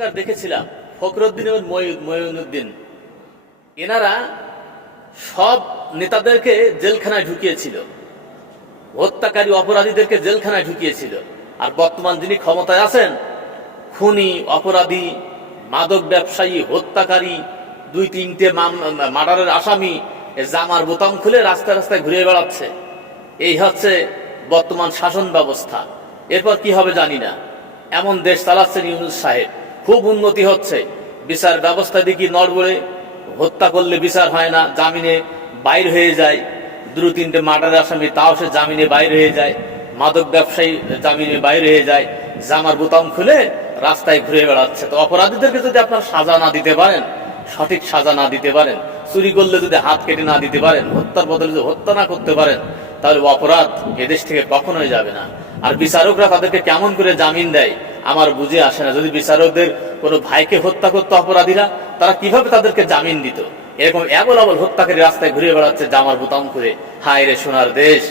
দেখেছিলাম ফখরুদ্দিন এবং মঈনুদ্দিন, এনারা সব নেতাদেরকে জেলখানায় ঢুকিয়েছিল, হত্যাকারী অপরাধীদেরকে জেলখানায় ঢুকিয়েছিল। আর বর্তমান যিনি ক্ষমতায় আছেন, খুনি, অপরাধী, মাদক ব্যবসায়ী, হত্যাকারী, 2-3টে মার্ডারের আসামি জামার বোতাম খুলে রাস্তায় রাস্তায় ঘুরে বেড়াচ্ছে। এই হচ্ছে বর্তমান শাসন ব্যবস্থা। এরপর কি হবে জানি না। এমন দেশ চালাচ্ছেন ইউনূস সাহেব। খুব উন্নতি হচ্ছে, বিচার ব্যবস্থা দেখি নড়বড়ে, হত্যা করলে বিচার হয় না, জামিনে বাইর হয়ে যায়। 2-3টে মার্ডারের আসামি তাও সে জামিনে বাইর হয়ে যায়, মাদক ব্যবসায়ী জামিনে বাইর হয়ে যায়, জামার বোতাম খুলে রাস্তায় ঘুরে বেড়াচ্ছে। তো অপরাধীদেরকে যদি আপনার সাজা না দিতে পারেন, সঠিক সাজা না দিতে পারেন, চুরি করলে যদি হাত কেটে না দিতে পারেন, হত্যার বদলে যদি হত্যা না করতে পারেন, তাহলে অপরাধ এদেশ থেকে কখনোই যাবে না। আর বিচারকরা তাদেরকে কেমন করে জামিন দেয় আমার বুঝে আসে না। যদি বিচারকদের কোনো ভাইকে হত্যা করতো অপরাধীরা, তারা কিভাবে তাদেরকে জামিন দিত? এরকম এবল আবল হত্যাকারী রাস্তায় ঘুরে বেড়াচ্ছে জামার বোতাম করে। হায় রে সোনার দেশ।